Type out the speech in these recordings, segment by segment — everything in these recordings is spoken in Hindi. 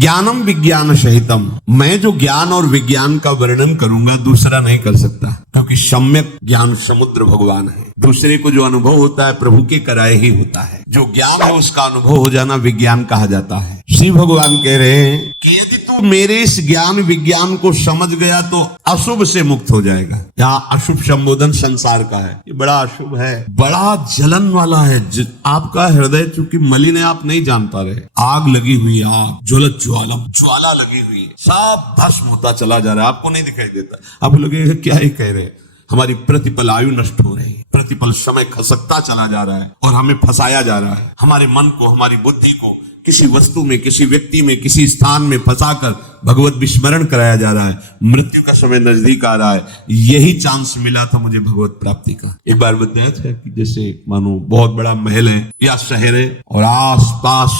ज्ञानम विज्ञान सहितम, मैं जो ज्ञान और विज्ञान का वर्णन करूंगा दूसरा नहीं कर सकता, क्योंकि सम्यक ज्ञान समुद्र भगवान है। दूसरे को जो अनुभव होता है प्रभु के कराए ही होता है। जो ज्ञान है उसका अनुभव हो जाना विज्ञान कहा जाता है। श्री भगवान कह रहे हैं कि यदि तू मेरे इस ज्ञान विज्ञान को समझ गया तो अशुभ से मुक्त हो जाएगा। यहाँ अशुभ संबोधन संसार का है, ये बड़ा अशुभ है, बड़ा जलन वाला है। आपका हृदय चूंकि मलिन है, आप नहीं जान पा रहे। आग लगी हुई है, आग ज्वलत ज्वालम, ज्वाला लगी हुई है, सब भस्म होता चला जा रहा है, आपको नहीं दिखाई देता। आप लोग क्या ही कह रहे हैं, हमारी प्रतिपल आयु नष्ट हो रही है, प्रतिपल समय खसकता चला जा रहा है और हमें फंसाया जा रहा है। हमारे मन को, हमारी बुद्धि को किसी वस्तु में, किसी व्यक्ति में, किसी स्थान में फंसाकर भगवत विस्मरण कराया जा रहा है। मृत्यु का समय नजदीक आ रहा है। यही चांस मिला था मुझे भगवत प्राप्ति का। एक बार बताया था कि जैसे मानो बहुत बड़ा महल है या शहर है और आस पास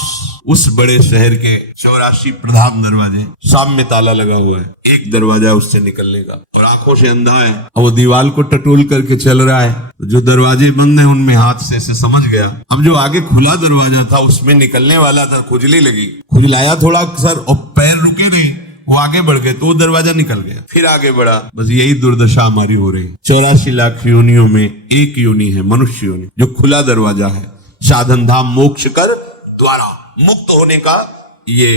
उस बड़े शहर के 84 प्रधान दरवाजे, सामने ताला लगा हुआ है, एक दरवाजा उससे निकलने का और आंखों से अंधा है और वो दीवार को टटोल करके चल रहा है। जो दरवाजे बंद है उनमें हाथ से समझ गया। अब जो आगे खुला दरवाजा था उसमें निकलने वाला था, खुजली लगी, खुजलाया थोड़ा सर और पैर रुके नहीं, वो आगे बढ़ गए तो वो दरवाजा निकल गया, फिर आगे बढ़ा। बस यही दुर्दशा हमारी हो रही। 84 लाख योनियों में एक योनि है मनुष्य योनि, जो खुला दरवाजा है, साधन धाम मोक्ष कर द्वारा मुक्त होने का, ये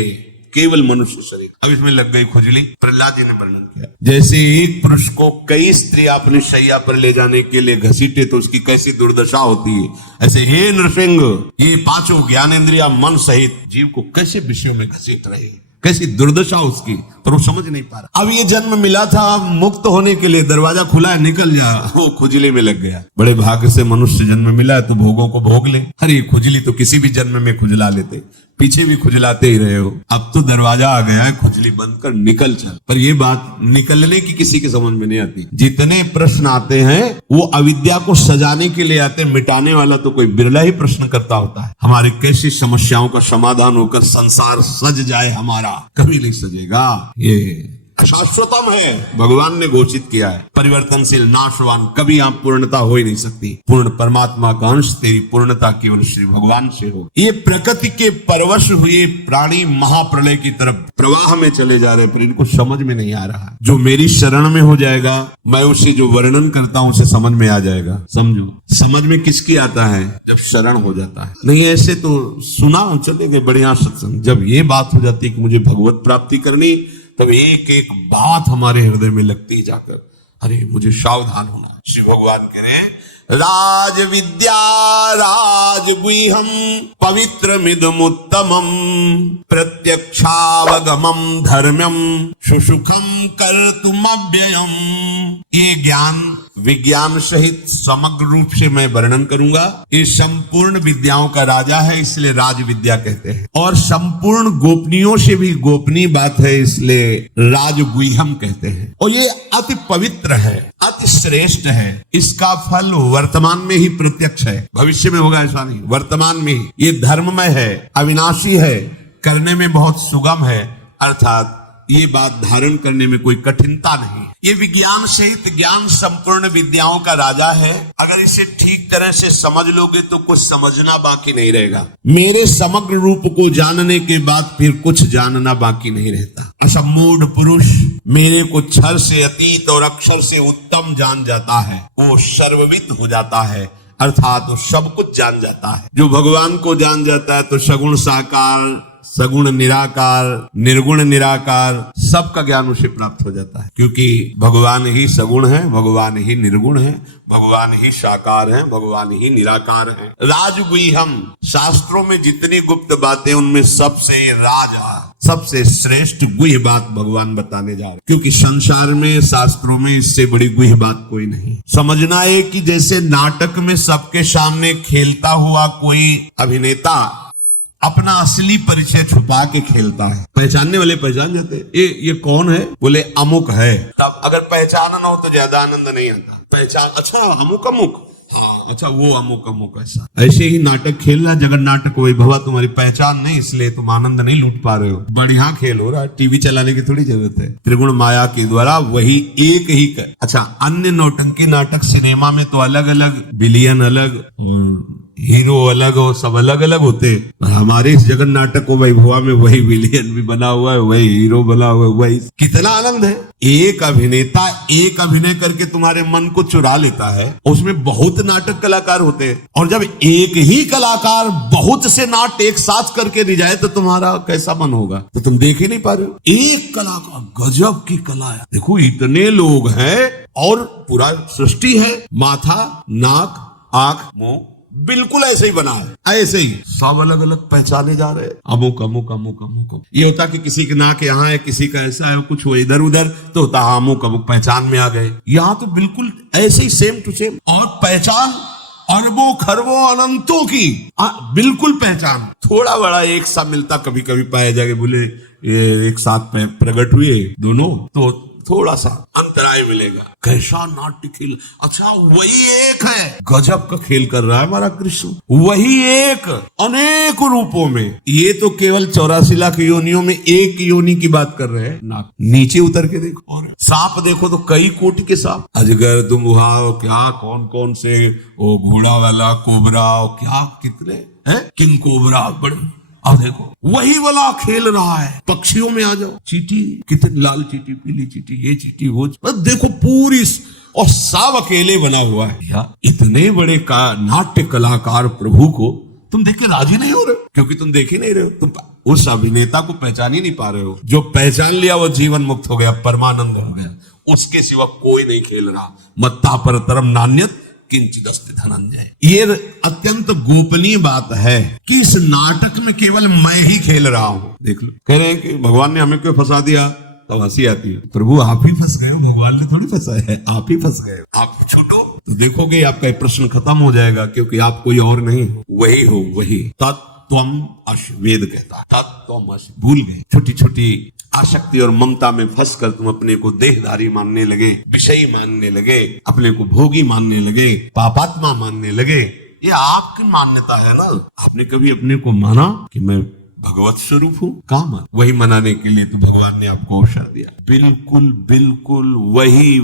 केवल मनुष्य शरीर। अब इसमें लग गई खुजली। प्रहलाद जी ने वर्णन किया, जैसे एक पुरुष को कई स्त्री अपनी शैया पर ले जाने के लिए घसीटे तो उसकी कैसी दुर्दशा होती है, ऐसे हे नृसिंह ये पांचों ज्ञानेंद्रिया मन सहित जीव को कैसे विषयों में घसीट रहे, कैसी दुर्दशा उसकी, पर वो समझ नहीं पा रहा। अब ये जन्म मिला था मुक्त होने के लिए, दरवाजा खुला है, निकल जा, वो खुजली में लग गया। बड़े भाग्य से मनुष्य जन्म मिला है तो भोगों को भोग ले। अरे खुजली तो किसी भी जन्म में खुजला लेते, पीछे भी खुजलाते ही रहे हो। अब तो दरवाजा आ गया है, खुजली बंद कर निकल चल। पर ये बात निकलने की किसी के समझ में नहीं आती। जितने प्रश्न आते हैं वो अविद्या को सजाने के लिए आते, मिटाने वाला तो कोई बिरला ही प्रश्न करता होता है। हमारी कैसी समस्याओं का समाधान होकर संसार सज जाए हमारा, कभी नहीं सजेगा। ये शाश्वतम है, भगवान ने घोषित किया है। परिवर्तनशील, नाशवान, कभी आप पूर्णता हो ही नहीं सकती। पूर्ण परमात्मा का अंश, तेरी पूर्णता केवल श्री भगवान से हो। ये प्रकृति के परवश हुए प्राणी महाप्रलय की तरफ प्रवाह में चले जा रहे, पर इनको समझ में नहीं आ रहा। जो मेरी शरण में हो जाएगा, मैं उसे जो वर्णन करता हूं उसे समझ में आ जाएगा। समझो, समझ में किसकी आता है? जब शरण हो जाता है। नहीं ऐसे तो सुना चले गए बढ़िया सत्संग, जब ये बात हो जाती है कि मुझे भगवत प्राप्ति करनी, तब एक एक बात हमारे हृदय में लगती जाकर, अरे मुझे सावधान होना। श्री भगवान कह रहे हैं राज विद्या राजगुह्यम पवित्रमिदमुत्तमम प्रत्यक्षावगमम धर्म्यम सुसुखम कर्तुमव्ययम। ये ज्ञान विज्ञान सहित समग्र रूप से मैं वर्णन करूंगा। ये संपूर्ण विद्याओं का राजा है, इसलिए राज विद्या कहते हैं। और संपूर्ण गोपनीयों से भी गोपनीय बात है, इसलिए राजगुह्यम कहते हैं। और ये अति पवित्र है, अति श्रेष्ठ है। इसका फल वर्तमान में ही प्रत्यक्ष है, भविष्य में होगा ऐसा नहीं, वर्तमान में ही। ये धर्ममय है, अविनाशी है, करने में बहुत सुगम है, अर्थात ये बात धारण करने में कोई कठिनता नहीं। ये विज्ञान सहित ज्ञान संपूर्ण विद्याओं का राजा है। अगर इसे ठीक तरह से समझ लोगे तो कुछ समझना बाकी नहीं रहेगा। मेरे समग्र रूप को जानने के बाद फिर कुछ जानना बाकी नहीं रहता। असमूढ़ पुरुष मेरे को क्षर से अतीत और अक्षर से उत्तम जान जाता है, वो सर्वविद हो जाता है, अर्थात वो सब कुछ जान जाता है। जो भगवान को जान जाता है तो सगुण साकार, सगुण निराकार, निर्गुण निराकार, सबका ज्ञान उसे प्राप्त हो जाता है। क्योंकि भगवान ही सगुण है, भगवान ही निर्गुण है, भगवान ही साकार है, भगवान ही निराकार है। राजगुह्यम, शास्त्रों में जितनी गुप्त बातें उनमें सबसे सबसे श्रेष्ठ गुह्य बात भगवान बताने जा रहे, क्योंकि संसार में शास्त्रों में इससे बड़ी गुह्य बात कोई नहीं। समझना है कि जैसे नाटक में सबके सामने खेलता हुआ कोई अभिनेता अपना असली परिचय छुपा के खेलता है, पहचानने वाले पहचान जाते हैं, ये कौन है, बोले अमुक है। तब अगर पहचाना ना हो तो ज्यादा आनंद नहीं आता। पहचान, अच्छा अमुक अमुक, हाँ अच्छा वो अमुक अमुक, ऐसा। ऐसे ही नाटक खेल रहा, जगन नाटक वैभवा, तुम्हारी पहचान नहीं, इसलिए तुम आनंद नहीं लूट पा रहे हो। बढ़िया खेल हो रहा, टीवी चलाने की थोड़ी जरूरत है। त्रिगुण माया के द्वारा वही एक ही अच्छा अन्य नौटंकी नाटक सिनेमा में तो अलग अलग विलियन अलग, हीरो अलग हो, सब अलग अलग होते। हमारे इस जगन नाटक को वैभवा में वही विलेन भी बना हुआ है, वही हीरो बना हुआ है, वही कितना आनंद है। एक अभिनेता एक अभिनय करके तुम्हारे मन को चुरा लेता है। उसमें बहुत नाटक कलाकार होते हैं, और जब एक ही कलाकार बहुत से नाट्य एक साथ करके ले जाए तो तुम्हारा कैसा मन होगा। तो तुम देख ही नहीं पा रहे हो। एक कलाकार, गजब की कला है। देखो इतने लोग हैं और पूरा सृष्टि है, माथा, नाक, आंख, मुंह बिल्कुल ऐसे ही बना है, ऐसे ही सब अलग अलग पहचाने जा रहे हैं। अमुक अमुक अमुक अमुक। ये होता कि किसी के नाक यहाँ है, किसी का ऐसा है, कुछ वो इधर उधर, तो होता अमुक अमुक पहचान में आ गए। यहाँ तो बिल्कुल ऐसे ही सेम टू सेम, और पहचान अरबों खरबों अनंतों की बिल्कुल पहचान। थोड़ा बड़ा एक सा मिलता कभी कभी पाया जाएगा, बोले ये एक साथ में प्रकट हुए दोनों, तो थोड़ा सा अंतराय मिलेगा। कैसा नाट्य खेल। अच्छा वही एक है, गजब का खेल कर रहा है हमारा कृष्ण। वही एक अनेक रूपों में। ये तो केवल 84 लाख योनियों में एक योनि की बात कर रहे हैं। नाक नीचे उतर के देखो, और सांप देखो तो कई कोटि के सांप, अजगर, दुमुहा, क्या कौन कौन से, वो घोड़ा वाला कोबरा, क्या कितने हैं, किंग कोबरा, बड़े। अब देखो वही वाला खेल रहा है। पक्षियों में आ जाओ, चींटी, कितनी लाल चींटी, पीली चींटी, ये चींटी, वो देखो पूरी, और सब अकेले बना हुआ है। या इतने बड़े नाट्य कलाकार प्रभु को तुम देख के राजी नहीं हो रहे, क्योंकि तुम देख ही नहीं रहे हो। तुम उस अभिनेता को पहचान ही नहीं पा रहे हो। जो पहचान लिया वो जीवन मुक्त हो गया, परमानंद हो गया। उसके सिवा कोई नहीं खेल रहा। मत्ता परतरम नान्यत किंचिदस्ति धनंजय। ये अत्यंत गोपनीय बात है कि इस नाटक में केवल मैं ही खेल रहा हूं। देख लो, कह रहे हैं कि भगवान ने हमें क्यों फंसा दिया, तब हंसी आती है। प्रभु आप ही फंस गए हो, भगवान ने थोड़ी फंसाया है, आप ही फंस गए। आप छूटो तो देखोगे आपका प्रश्न खत्म हो जाएगा, क्योंकि आप कोई और नहीं हो, वही हो, वही तत्त्वम अश। वेद कहता तत्त्वम अश। भूल गए, छोटी छोटी आसक्ति और ममता में फंसकर तुम अपने को देहधारी मानने लगे, विषयी मानने लगे, अपने को भोगी मानने लगे, पापात्मा मानने लगे। ये आपकी मान्यता है ना। आपने कभी अपने को माना कि मैं भगवत स्वरूप हूँ? कहाँ मान? वही मनाने के लिए तो भगवान ने आपको अवसर दिया। बिल्कुल बिल्कुल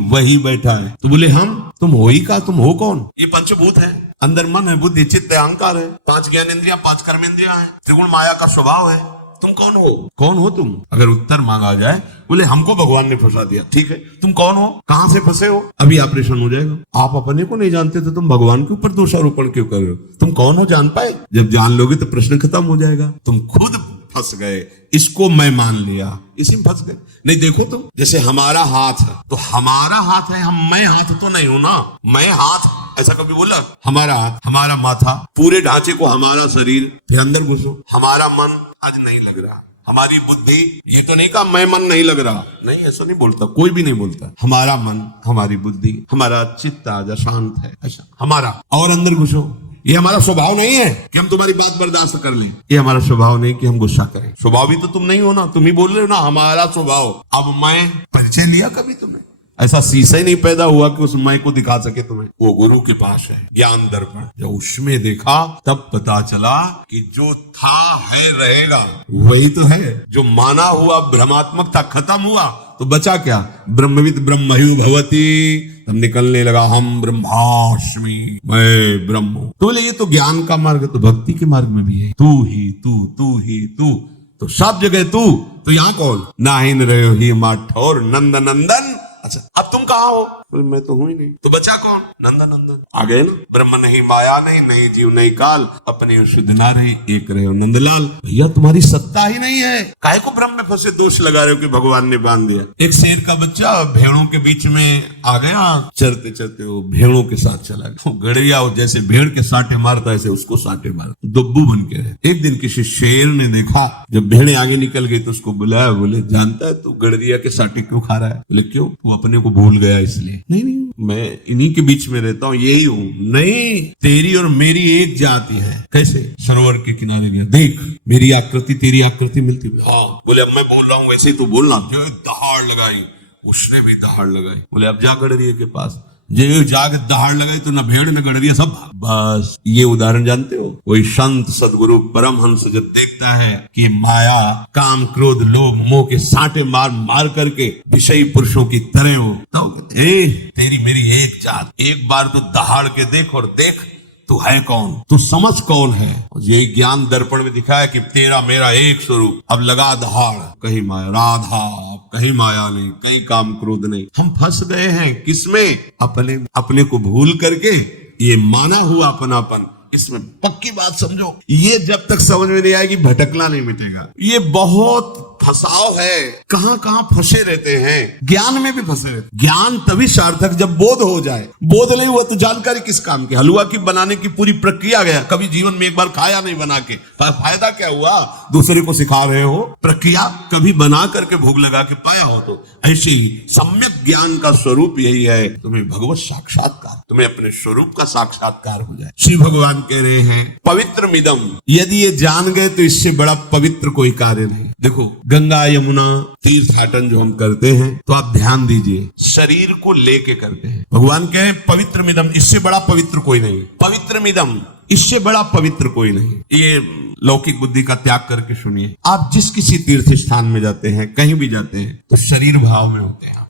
वही बैठा है। तो बोले हम, तुम हो ही का, तुम हो कौन? ये पंचभूत है, अंदर मन है, बुद्धि, चित्त, अहंकार है, 5 ज्ञानेंद्रियां, 5 कर्मेंद्रियां हैं, त्रिगुण माया का स्वभाव है। तुम कौन हो? कौन हो तुम? अगर उत्तर मांगा जाए, बोले हमको भगवान ने फंसा दिया। ठीक है, तुम कौन हो, कहां से फंसे हो? अभी ऑपरेशन हो जाएगा। आप अपने को नहीं जानते तो तुम भगवान के ऊपर दोषारोपण क्यों कर रहे हो? तुम कौन हो जान पाए? जब जान लोगे तो प्रश्न खत्म हो जाएगा। तुम खुद फंस गए, इसको मैं मान लिया, इसी में फंस गए। नहीं देखो तुम, जैसे हमारा हाथ है तो हमारा हाथ है, मैं हाथ तो नहीं हूं ना। मैं हाथ ऐसा कभी बोला? हमारा हाथ, हमारा माथा, पूरे ढांचे को हमारा शरीर, फिर अंदर घुसो, हमारा मन आज नहीं लग रहा, हमारी बुद्धि, ये तो नहीं कहा मैं मन नहीं लग रहा, नहीं ऐसा नहीं बोलता, कोई भी नहीं बोलता। हमारा मन, हमारी बुद्धि, हमारा चित्त आज अशांत है, ऐसा हमारा। और अंदर घुसो, ये हमारा स्वभाव नहीं है कि हम तुम्हारी बात बर्दाश्त कर लें। ये हमारा स्वभाव नहीं कि हम गुस्सा करें। स्वभाव भी तो तुम नहीं हो ना, तुम ही बोल रहे हो ना हमारा स्वभाव। अब मैं परिचय लिया कभी तुम्हें? ऐसा शीशा ही नहीं पैदा हुआ कि उस मैं को दिखा सके तुम्हें। वो गुरु के पास है ज्ञान दर्पण। जब उसमें देखा तब पता चला कि जो था है रहेगा, वही तो है। जो माना हुआ भ्रमात्मक था, खत्म हुआ तो बचा क्या? ब्रह्मविद ब्रह्मयु भवति। तब निकलने लगा हम ब्रह्मास्मि, मैं ब्रह्म हूं। तो बोले ये तो ज्ञान का मार्ग, तो भक्ति के मार्ग में भी है। तू ही तू, तू ही तू, तो सब जगह तू। तो यहाँ कौन? नाहिन रहे ही माठौर नंद नंदन। अच्छा अब तुम कहाँ हो? मैं तो हूं ही नहीं, तो बचा कौन? नंदन नंदन। आ गए ना। ब्रह्म नहीं, माया नहीं, नहीं जीव नहीं काल, अपने शुद्ध ना रहे, एक रहे हो नंदलाल। भैया तुम्हारी सत्ता ही नहीं है, काहे को ब्रह्म में फंसे दोष लगा रहे हो कि भगवान ने बांध दिया। एक शेर का बच्चा भेड़ों के बीच में आ गया, चरते चरते वो भेड़ों के साथ चला गया। गड़िया जैसे भेड़ के साटे मारता ऐसे उसको साटे मारता, दुब्बू बन के रहे। एक दिन किसी शेर ने देखा, जब भेड़े आगे निकल गई तो उसको बुलाया, बोले जानता है तू गड़िया के साटे क्यों खा रहा है? बोले क्यों? वो अपने को भूल गया इसलिए। नहीं मैं इन्हीं के बीच में रहता हूँ, यही हूँ। नहीं, तेरी और मेरी एक जाति है। कैसे? सरोवर के किनारे गया, देख मेरी आकृति तेरी आकृति मिलती। हाँ। बोले अब मैं बोल रहा हूँ वैसे ही तू बोलना। जो दहाड़ लगाई, उसने भी दहाड़ लगाई। बोले अब जा गड़रिया के पास। जो जाके दहाड़ लगाई तो न भेड़ न गड़रिया सब भाग। बस ये उदाहरण जानते हो? कोई संत सदगुरु परमहंस जब देखता है कि माया काम क्रोध लोभ मोह के साटे मार मार करके विषयी पुरुषों की तरह हो, तो तेरी मेरी एक जात। एक बार तो दहाड़ के देख, और देख तू है कौन, तू समझ कौन है। यही ज्ञान दर्पण में दिखा है कि तेरा मेरा एक स्वरूप। अब लगा दहाड़, कहीं माया राधा, कहीं माया नहीं, कहीं काम क्रोध नहीं। हम फंस गए हैं किसमें? अपने को भूल करके ये माना हुआ अपनापन। इसमें पक्की बात समझो, ये जब तक समझ में नहीं आएगी भटकना नहीं मिटेगा। ये बहुत फंसाव है, कहां कहां फंसे रहते हैं, ज्ञान में भी फंसे रहते। ज्ञान तभी सार्थक जब बोध हो जाए। बोध नहीं हुआ तो जानकारी किस काम की? हलवा की बनाने की पूरी प्रक्रिया गया, कभी जीवन में एक बार खाया नहीं बना के, फायदा क्या हुआ? दूसरे को सिखा रहे हो, प्रक्रिया कभी बना करके भोग लगा के पाया हो तो। ऐसे ही सम्यक ज्ञान का स्वरूप यही है, तुम्हें भगवत साक्षात्कार, तुम्हें अपने स्वरूप का साक्षात्कार हो जाए। श्री भगवान कह रहे हैं पवित्र मिदम, यदि ये जान गए तो इससे बड़ा पवित्र कोई कार्य नहीं। देखो गंगा यमुना तीर्थाटन जो हम करते हैं तो आप ध्यान दीजिए, शरीर को लेके करते हैं। भगवान कह रहे हैं पवित्र मिदम, इससे बड़ा पवित्र कोई नहीं। पवित्र मिदम, इससे बड़ा पवित्र कोई नहीं। ये लौकिक बुद्धि का त्याग करके सुनिए। आप जिस किसी तीर्थ स्थान में जाते हैं, कहीं भी जाते हैं, तो शरीर भाव में होते हैं।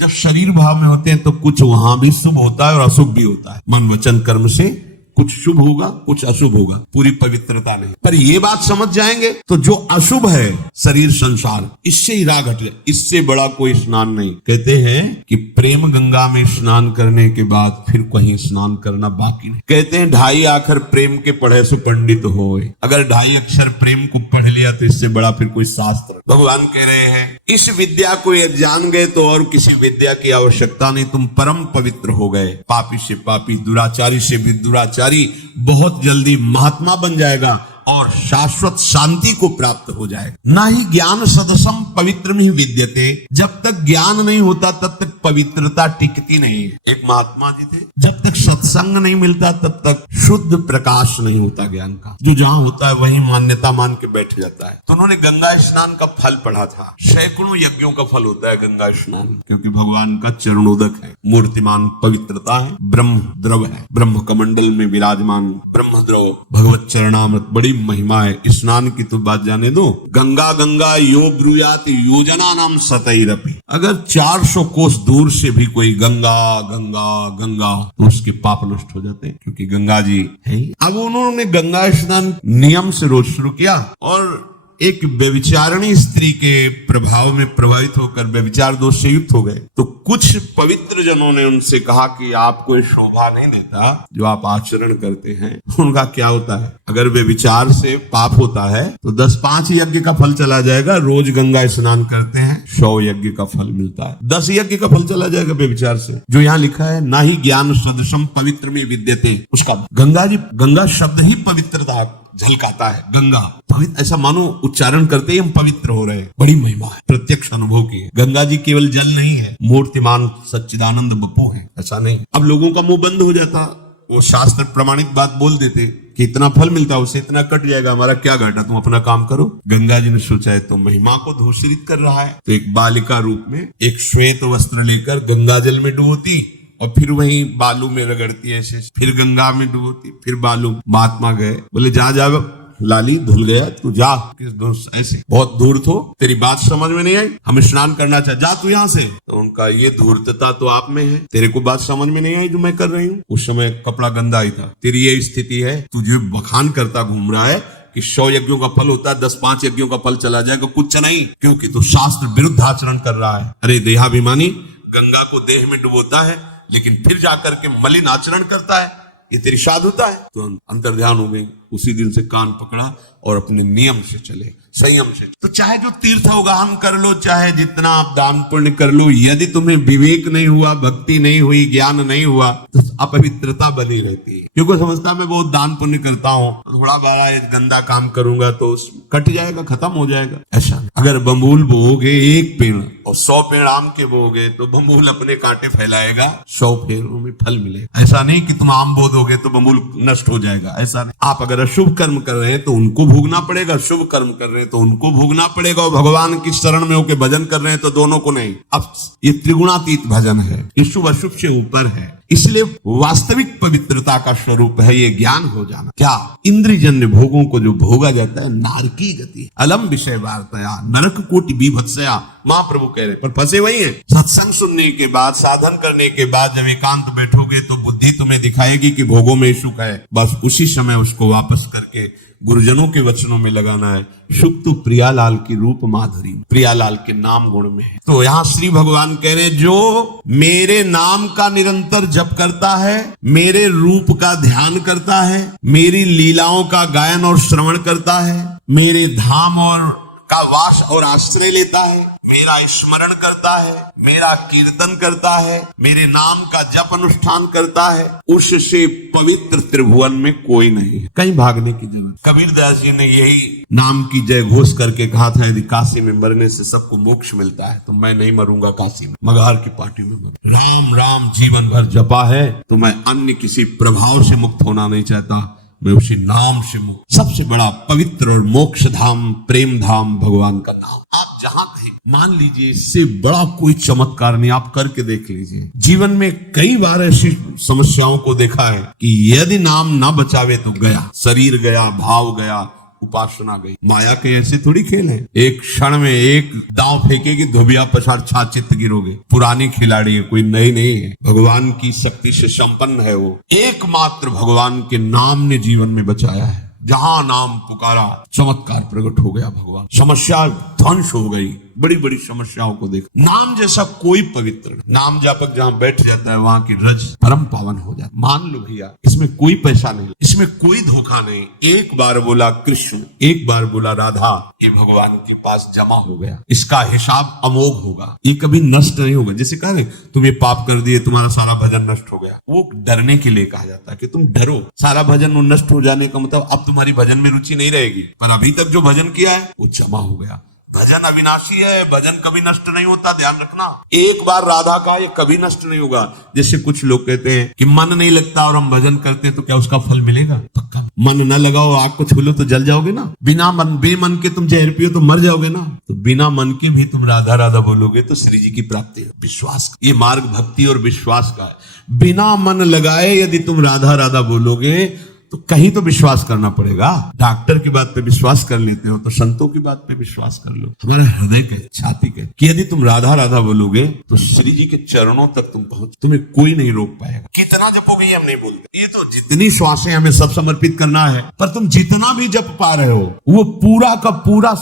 जब शरीर भाव में होते हैं तो कुछ वहां भी शुभ होता है और अशुभ भी होता है। मन वचन कर्म से कुछ शुभ होगा, कुछ अशुभ होगा, पूरी पवित्रता नहीं। पर ये बात समझ जाएंगे तो जो अशुभ है शरीर संसार, इससे ही राग हट जाए। इससे बड़ा कोई स्नान नहीं। कहते हैं कि प्रेम गंगा में स्नान करने के बाद फिर कहीं स्नान करना बाकी नहीं। कहते हैं 2.5 अक्षर प्रेम के पढ़े सो पंडित होए। अगर 2.5 अक्षर प्रेम को पढ़ लिया तो इससे बड़ा फिर कोई शास्त्र। भगवान कह रहे हैं इस विद्या को ये जान गए तो और किसी विद्या की आवश्यकता नहीं, तुम परम पवित्र हो गए। पापी से पापी, दुराचारी से भी दुराचारी बहुत जल्दी महात्मा बन जाएगा और शाश्वत शांति को प्राप्त हो जाएगा। ना ही ज्ञान सदसम पवित्र में विद्यते, जब तक ज्ञान नहीं होता तब तक पवित्रता टिकती नहीं है। एक महात्मा जी थे, जब तक सत्संग नहीं मिलता तब तक शुद्ध प्रकाश नहीं होता ज्ञान का। जो जहां होता है वही मान्यता मान के बैठ जाता है। तो उन्होंने गंगा स्नान का फल पढ़ा था। सैकड़ों यज्ञों का फल होता है गंगा स्नान, क्योंकि भगवान का चरणोदक है, मूर्तिमान पवित्रता है, ब्रह्म द्रव है, ब्रह्म कमंडल में विराजमान ब्रह्म द्रव भगवत चरणामृत, बड़ी महिमा है। स्नान की तो बात जाने दो। गंगा गंगा यो ब्रूयात योजना नाम सतैरपि, अगर 400 कोस दूर से भी कोई गंगा गंगा गंगा तो उसके पाप नष्ट हो जाते हैं, क्योंकि गंगा जी है। अब उन्होंने गंगा स्नान नियम से रोज शुरू किया और एक व्यभिचारिणी स्त्री के प्रभाव में प्रभावित होकर व्यभिचार दोष से युक्त हो गए। तो कुछ पवित्र जनों ने उनसे कहा कि आपको ये शोभा नहीं देता जो आप आचरण करते हैं। उनका क्या होता है, अगर व्यभिचार से पाप होता है तो 10-5 यज्ञ का फल चला जाएगा। रोज गंगा स्नान करते हैं 100 यज्ञ का फल मिलता है, 10 यज्ञ का फल चला जाएगा व्यभिचार से। जो यहाँ लिखा है ना ही ज्ञान सदसम पवित्र में विद्यते, उसका गंगा जी, गंगा शब्द ही पवित्रता झलकाता है। गंगा पवित्र, ऐसा मानो उच्चारण करते ही हम पवित्र हो रहे हैं। बड़ी महिमा है, प्रत्यक्ष अनुभव की है। गंगा जी केवल जल नहीं है, मूर्तिमान सच्चिदानंद बपो है, ऐसा नहीं। अब लोगों का मुंह बंद हो जाता, वो शास्त्र प्रमाणित बात बोल देते कि इतना फल मिलता है, उससे इतना कट जाएगा, हमारा क्या घाटा, तुम अपना काम करो। गंगा जी ने सोचा है तो महिमा को दूषित कर रहा है, तो एक बालिका रूप में एक श्वेत वस्त्र लेकर गंगा जल में डुबोती और फिर वहीं बालू में रगड़ती ऐसे, फिर गंगा में डुबोती, फिर बालू। महात्मा गए, बोले जा जा लाली, धुल गया तू, जा। किस दोस्त, ऐसे बहुत दूर थो, तेरी बात समझ में नहीं आई, हम स्नान करना चाहे, जा तू यहाँ से। तो उनका ये धूर्तता तो आप में है, तेरे को बात समझ में नहीं आई जो मैं कर रही हूँ। उस समय कपड़ा गंदा ही था, तेरी ये स्थिति है, तुझे बखान करता घूम रहा है कि 100 यज्ञों का फल होता है, 10-5 यज्ञों का फल चला जाएगा, कुछ नहीं, क्योंकि तू शास्त्र विरुद्ध आचरण कर रहा है। अरे देहाभिमानी, गंगा को देह में डुबोता है लेकिन फिर जाकर के मलिन आचरण करता है, ये तेरी साधुता है। तो अंतर ध्यान हो गई, उसी दिन से कान पकड़ा और अपने नियम से चले, संयम से। तो चाहे जो तीर्थ अवगाहन कर लो, चाहे जितना आप दान पुण्य कर लो, यदि तुम्हें विवेक नहीं हुआ, भक्ति नहीं हुई, ज्ञान नहीं हुआ, तो अपवित्रता बनी रहती है। क्योंकि समझता मैं बहुत दान पुण्य करता हूँ, थोड़ा बड़ा गंदा काम करूंगा तो कट जाएगा, खत्म हो जाएगा। ऐसा अगर बबूल बोओगे 1 पेड़ और 100 पेड़ आम के बोओगे तो बबूल अपने कांटे फैलाएगा, 100 पेड़ों में फल मिलेगा। ऐसा नहीं कि तुम आम बो दोगे तो बबूल नष्ट हो जाएगा, ऐसा नहीं। आप अगर अशुभ कर्म कर रहे हैं तो उनको भोगना पड़ेगा, शुभ कर्म कर रहे हैं तो उनको भोगना पड़ेगा। और भगवान की शरण में होकर भजन कर रहे हैं तो दोनों को नहीं। अब ये त्रिगुणातीत भजन है, ये शुभ अशुभ से ऊपर है, इसलिए वास्तविक पवित्रता का स्वरूप है ये ज्ञान हो जाना। क्या इंद्रियजन्य भोगों को जो भोगा जाता है, नारकी गति, अलम विषय वार्तया नरक कोटि बीभत्सया, महाप्रभु कह रहे, पर फंसे वही है। सत्संग सुनने के बाद, साधन करने के बाद जब एकांत बैठोगे तो बुद्धि तुम्हें दिखाएगी कि भोगों में सुख है। बस उसी समय उसको वापस करके गुरुजनों के वचनों में लगाना है। सुख तो प्रियालाल की रूप माधुरी, प्रियालाल के नाम गुण में है। तो यहाँ श्री भगवान कह रहे, जो मेरे नाम का निरंतर जप करता है, मेरे रूप का ध्यान करता है, मेरी लीलाओं का गायन और श्रवण करता है, मेरे धाम और का वास और आश्रय लेता है, मेरा स्मरण करता है, मेरा कीर्तन करता है, मेरे नाम का जप अनुष्ठान करता है, उससे पवित्र त्रिभुवन में कोई नहीं है। कहीं भागने की जरूरत। कबीरदास जी ने यही नाम की जय घोष करके कहा था, यदि काशी में मरने से सबको मोक्ष मिलता है तो मैं नहीं मरूंगा काशी में, मगहर की पार्टी में मरूंगा। राम राम जीवन भर जपा है तो मैं अन्य किसी प्रभाव से मुक्त होना नहीं चाहता, मैं उसी नाम से मुक्त। सबसे बड़ा पवित्र और मोक्ष धाम, प्रेम धाम भगवान का नाम। आप जहां कहीं मान लीजिए, इससे बड़ा कोई चमत्कार नहीं, आप करके देख लीजिए। जीवन में कई बार ऐसी समस्याओं को देखा है कि यदि नाम ना बचावे तो गया, शरीर गया, भाव गया, उपासना गई। माया के ऐसे थोड़ी खेल है, एक क्षण में एक दांव फेंकेगी, धोबिया पछाड़ छाचित गिरोगे। पुरानी खिलाड़ी है, कोई नई नहीं है, भगवान की शक्ति से संपन्न है वो। एकमात्र भगवान के नाम ने जीवन में बचाया है। जहां नाम पुकारा चमत्कार प्रकट हो गया। भगवान समस्या ध्वंस हो गई। बड़ी बड़ी समस्याओं को देख, नाम जैसा कोई पवित्र नहीं। नाम जापक जहां बैठ जाता है वहां की रज परम पावन हो जाता। मान लो भैया, इसमें कोई पैसा नहीं, इसमें कोई धोखा नहीं। एक बार बोला कृष्ण, एक बार बोला राधा, ये भगवान के पास जमा हो गया। इसका हिसाब अमोघ होगा, ये कभी नष्ट नहीं होगा। जैसे कहा तुम ये पाप कर दिए, तुम्हारा सारा भजन नष्ट हो गया, वो डरने के लिए कहा जाता है कि तुम डरो। सारा भजन नष्ट हो जाने का मतलब अब तुम्हारी भजन में रुचि नहीं रहेगी, पर अभी तक जो भजन किया है वो जमा हो गया। भजन अविनाशी है, भजन कभी नष्ट नहीं होता, ध्यान रखना। एक बार राधा का ये कभी नष्ट नहीं होगा। जैसे कुछ लोग कहते हैं कि मन नहीं लगता और हम भजन करते हैं तो क्या उसका फल मिलेगा? पक्का। मन न लगाओ, आग को छू लो तो जल जाओगे ना। बिना मन, बेमन के तुम जहर पियो तो मर जाओगे ना। तो बिना मन के भी तुम राधा राधा बोलोगे तो श्री जी की प्राप्ति है। विश्वास, ये मार्ग भक्ति और विश्वास का है। बिना मन लगाए यदि तुम राधा राधा बोलोगे तो कहीं तो विश्वास करना पड़ेगा। डॉक्टर की बात पे विश्वास कर लेते हो तो संतों की बात पे विश्वास कर लो। हमारे हृदय के, छाती के, कि यदि तुम राधा राधा बोलोगे तो श्री जी के चरणों तक तुम पहुंच, तुम्हें कोई नहीं रोक पाएगा। कितना जपोगे हम नहीं बोलते, ये तो जितनी श्वासें हमें सब समर्पित करना है, पर तुम जितना भी जप पा रहे हो वो पूरा का पूरा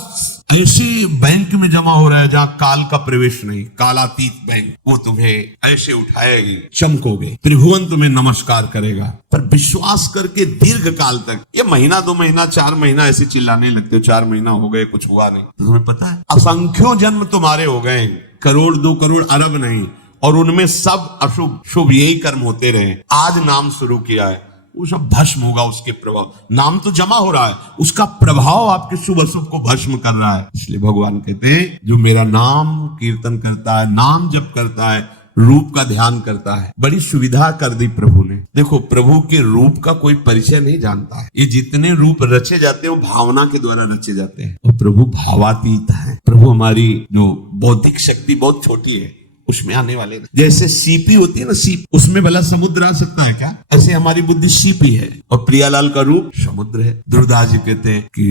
ऐसे बैंक में जमा हो रहा है जहां काल का प्रवेश नहीं, कालातीत बैंक। वो तुम्हें ऐसे उठाएगी, चमकोगे, त्रिभुवन तुम्हें नमस्कार करेगा। पर विश्वास करके दीर्घ काल तक, ये महीना 2 महीना 4 महीना ऐसे चिल्लाने लगते हो, 4 महीना हो गए कुछ हुआ नहीं, तो तुम्हें पता है असंख्यों जन्म तुम्हारे हो गए, करोड़ 2 करोड़ अरब नहीं, और उनमें सब अशुभ शुभ यही कर्म होते रहे। आज नाम शुरू किया है, वो सब भस्म होगा उसके प्रभाव। नाम तो जमा हो रहा है, उसका प्रभाव आपके शुभ अशुभ को भस्म कर रहा है। इसलिए भगवान कहते हैं जो मेरा नाम कीर्तन करता है, नाम जप करता है, रूप का ध्यान करता है। बड़ी सुविधा कर दी प्रभु ने। देखो, प्रभु के रूप का कोई परिचय नहीं जानता है। ये जितने रूप रचे जाते हैं वो भावना के द्वारा रचे जाते हैं, और प्रभु भावातीत है। प्रभु हमारी जो बौद्धिक शक्ति बहुत छोटी है उसमें आने वाले, जैसे सीपी होती है ना, सीप, उसमें भला समुद्र आ सकता है क्या? ऐसे हमारी बुद्धि सीपी है और प्रियालाल का रूप समुद्र है। दुर्दास जी कहते हैं कि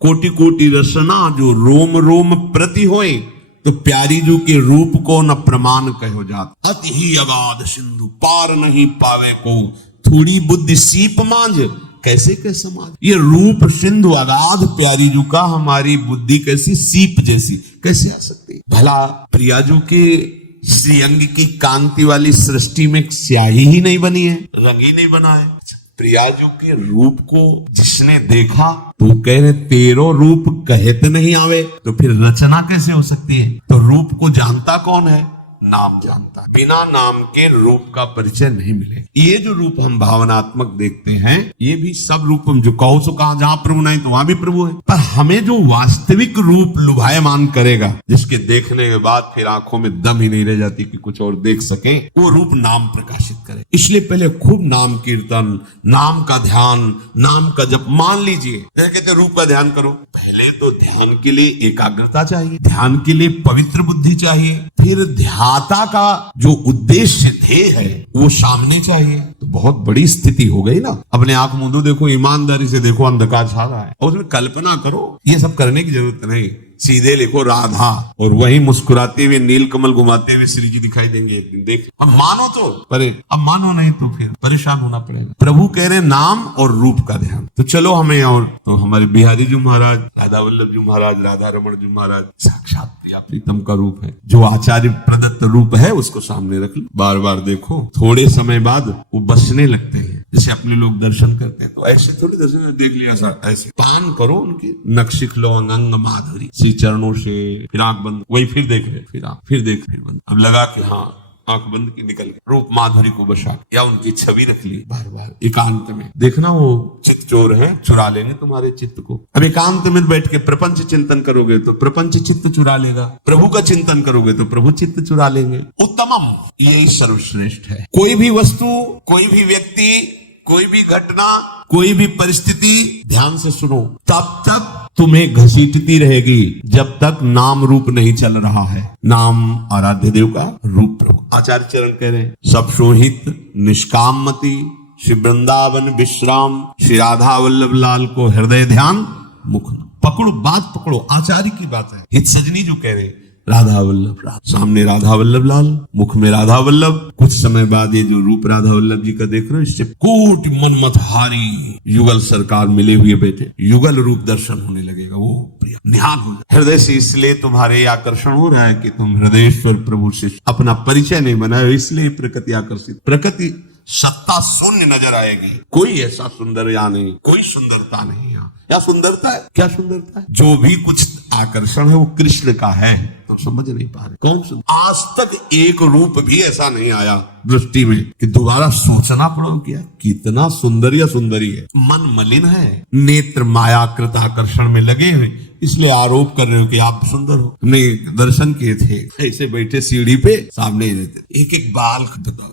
कोटि कोटि रसना जो रोम रोम प्रति होए, तो प्यारी जू के रूप को न प्रमाण कहो जात। अति ही अगाध सिंधु पार नहीं पावे को, थोड़ी बुद्धि सीप मांझ कैसे कैसे समाज। ये रूप सिंधु अगाध प्यारी जू का हमारी बुद्धि कैसी सीप जैसी कैसे आ सकती? भला प्रियाजू के श्रीअंग की कांति वाली सृष्टि में स्याही ही नहीं बनी है, रंग ही नहीं बना है। प्रियाजू के रूप को जिसने देखा तो कह रहे तेरो रूप कहत नहीं आवे, तो फिर रचना कैसे हो सकती है? तो रूप को जानता कौन है? नाम जानता है। बिना नाम के रूप का परिचय नहीं मिले। ये जो रूप हम भावनात्मक देखते हैं, ये भी सब रूप हम जो कहो सो कहा, जहां प्रभु नहीं तो वहां भी प्रभु है। पर हमें जो वास्तविक रूप लुभायमान करेगा, जिसके देखने के बाद फिर आंखों में दम ही नहीं रह जाती कि कुछ और देख सके, वो रूप नाम प्रकाशित करे। इसलिए पहले खूब नाम कीर्तन, नाम का ध्यान, नाम का जप। मान लीजिए कहते रूप का ध्यान करो, पहले तो ध्यान के लिए एकाग्रता चाहिए, ध्यान के लिए पवित्र बुद्धि चाहिए, फिर ध्याता का जो उद्देश्य ध्येय है वो सामने चाहिए। तो बहुत बड़ी स्थिति हो गई ना। अपने आंख मूंदो, देखो, ईमानदारी से देखो, अंधकार छा रहा है और उसमें कल्पना करो। ये सब करने की जरूरत नहीं, सीधे लिखो राधा, और वही मुस्कुराते हुए नील कमल घुमाते हुए श्री जी दिखाई देंगे एक दिन। देख, अब मानो तो परे, अब मानो नहीं तो फिर परेशान होना पड़ेगा। प्रभु कह रहे नाम और रूप का ध्यान। तो चलो हमें, और तो हमारे बिहारी जी महाराज, राधा वल्लभ जी महाराज, राधा रमण जी महाराज साक्षात प्रिया प्रीतम का रूप है। जो आचार्य प्रदत्त रूप है उसको सामने रख लो, बार बार देखो, थोड़े समय बाद वो बसने लगते हैं। जैसे अपने लोग दर्शन करते हैं तो ऐसे थोड़ी दर्शन देख लिया सर, ऐसे पान करो उनके, नक्शिक लो अंग माधुरी, श्री चरणों से, फिर आंख बंद, वही फिर देख रहे, फिर आंख, फिर देख, फिर बंद, अब लगा कि हाँ आंख बंद की निकल गई, रूप माधुरी को बसा, या उनकी छवि रख ली बार बार एकांत में। देखना वो चित्त चोर है, चुरा लेंगे तुम्हारे चित्त को। अब एकांत में बैठ के प्रपंच चिंतन करोगे तो प्रपंच चित्त चुरा लेगा, प्रभु का चिंतन करोगे तो प्रभु चित्त चुरा लेंगे। उत्तमम, यही सर्वश्रेष्ठ है। कोई भी वस्तु, कोई भी व्यक्ति, कोई भी घटना, कोई भी परिस्थिति ध्यान से सुनो, तब तक तुम्हें घसीटती रहेगी जब तक नाम रूप नहीं चल रहा है। नाम आराध्य देव का, रूप प्रभु। आचार्य चरण कह रहे हैं, सब सोहित निष्काम मति, श्री वृंदावन विश्राम, श्री राधा वल्लभ लाल को हृदय ध्यान मुख। पकड़ो, बात पकड़ो, आचार्य की बात है। हित सजनी जो कह रहे, राधा वल्लभ लाल, सामने राधा वल्लभ लाल, मुख में राधा वल्लभ। कुछ समय बाद ये जो रूप राधा वल्लभ जी का देख रहे हो, इससे कोटि मनमतहारी युगल सरकार मिले हुए बैठे, युगल रूप दर्शन होने लगेगा, वो प्रिय निहाल हो हृदय से। इसलिए तुम्हारे आकर्षण हो रहा है कि तुम हृदयेश्वर प्रभु से अपना परिचय नहीं बनाए, इसलिए प्रकृति आकर्षित, प्रकृति सत्ता शून्य नजर आएगी। कोई ऐसा सुंदर या नहीं, कोई सुंदरता नहीं यहाँ। क्या सुंदरता है, क्या सुंदरता है? जो भी कुछ आकर्षण है वो कृष्ण का है, तो समझ नहीं पा रहे। कौन सुन, आज तक एक रूप भी ऐसा नहीं आया दृष्टि में कि दोबारा सोचना पड़ो क्या कितना सुंदर या सुंदरी है। मन मलिन है, नेत्र मायाकृत आकर्षण में लगे हुए, इसलिए आरोप कर रहे हो कि आप सुंदर हो। तुमने दर्शन किए थे, ऐसे बैठे सीढ़ी पे, सामने एक एक बाल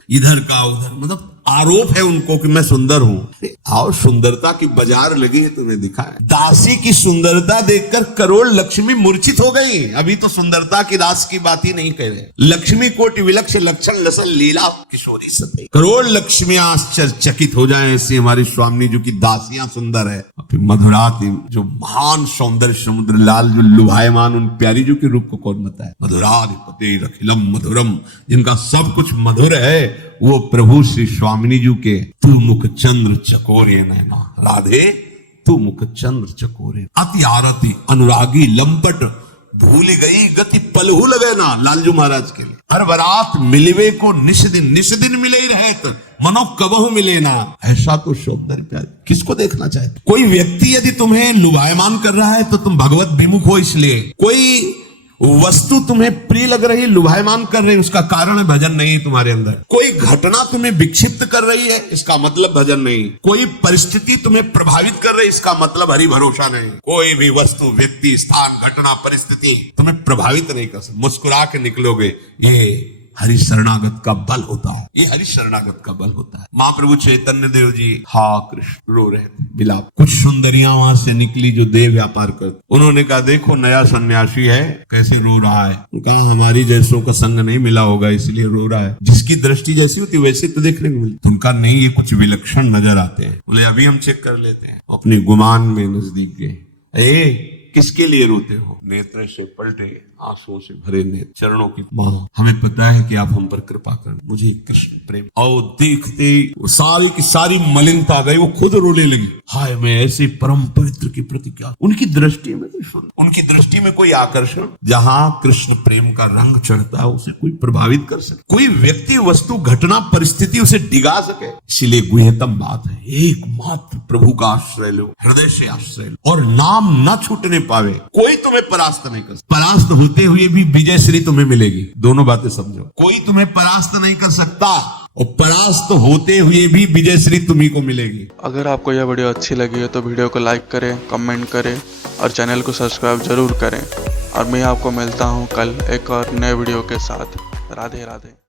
इधर का उधर, मतलब आरोप है उनको कि मैं सुंदर हूँ। और सुंदरता की बाजार लगी है, तुम्हें दिखा है। दासी की सुंदरता देखकर करोड़ लक्ष्मी मूर्छित हो गई। अभी तो सुंदरता की दास की बात ही नहीं कह रहे। लक्ष्मी कोटि विलक्ष लक्षण लसन लीला किशोरी सतई, करोड़ लक्ष्मियां आश्चर्यचकित हो जाए ऐसी हमारी स्वामी जो की दासियां सुंदर है। फिर मधुराति, जो महान सौंदर्य समुद्र लाल जो लुभायमान, उन प्यारी जो के रूप को कौन बताए। मधुराधिपति अखिलम मधुरम, जिनका सब कुछ मधुर है, वो प्रभु श्री स्वामिनी जी के तू मुख चंद्र चकोरे नैना, राधे तू मुख चंद्र चकोरे। अति आरती अनुरागी लंपट, भूल गई गति पलहू लगे ना, लालजू महाराज के लिए। हर बरात मिलवे को निश दिन मिले ही रहे, तो मनो कबहू मिले ना। ऐसा तो सौंदर्य प्यार किसको देखना चाहते? कोई व्यक्ति यदि तुम्हें लुभायमान कर रहा है तो तुम भगवत विमुख हो, इसलिए। कोई वस्तु तुम्हें प्रिय लग रही, लुभायमान कर रही, उसका कारण है भजन नहीं है तुम्हारे अंदर। कोई घटना तुम्हें विक्षिप्त कर रही है, इसका मतलब भजन नहीं। कोई परिस्थिति तुम्हें प्रभावित कर रही, इसका मतलब हरि भरोसा नहीं। कोई भी वस्तु, व्यक्ति, स्थान, घटना, परिस्थिति तुम्हें प्रभावित नहीं कर सकती। मुस्कुरा के निकलोगे, ये हरि शरणागत का बल होता है, ये हरि शरणागत का बल होता है। महाप्रभु चैतन्य देव जी हा कृष्ण रो रहे थे, बिलाप। कुछ सुंदरियां वहां से निकली जो देह व्यापार करते, उन्होंने कहा देखो नया सन्यासी है कैसे रो रहा है। कहा हमारी जैसों का संग नहीं मिला होगा इसलिए रो रहा है। जिसकी दृष्टि जैसी होती वैसे तो देखने को मिलती। उनका नहीं, ये कुछ विलक्षण नजर आते हैं। बोले अभी हम चेक कर लेते हैं। अपने गुमान में नजदीक गए। किसके लिए रोते हो? नेत्र से पलटे, आंसुओं से भरे नेत्र, चरणों की मां, हमें पता है कि आप हम पर कृपा करें, मुझे कृष्ण प्रेम। और देखते वो सारी की सारी मलिनता गई, वो खुद रोने लगी। हाय मैं ऐसे परम पवित्र की प्रति क्या। उनकी दृष्टि में, उनकी दृष्टि में कोई आकर्षण, जहां कृष्ण प्रेम का रंग चढ़ता है उसे कोई प्रभावित कर सके, कोई व्यक्ति, वस्तु, घटना, परिस्थिति उसे डिगा सके। इसलिए गुह्यतम बात है, एकमात्र प्रभु का आश्रय लो, हृदय से आश्रय लो, और नाम न छूटने पावे। कोई तुम्हें परास्त नहीं कर सकता। परास्त होते हुए भी विजय श्री तुम्हें मिलेगी। दोनों बातें समझो, कोई तुम्हें परास्त नहीं कर सकता और परास्त होते हुए भी विजय श्री तुम्ही को मिलेगी। अगर आपको यह वीडियो अच्छी लगी है तो वीडियो को लाइक करें, कमेंट करें और चैनल को सब्सक्राइब जरूर करें। और मैं आपको मिलता हूँ कल एक और नए वीडियो के साथ। राधे राधे।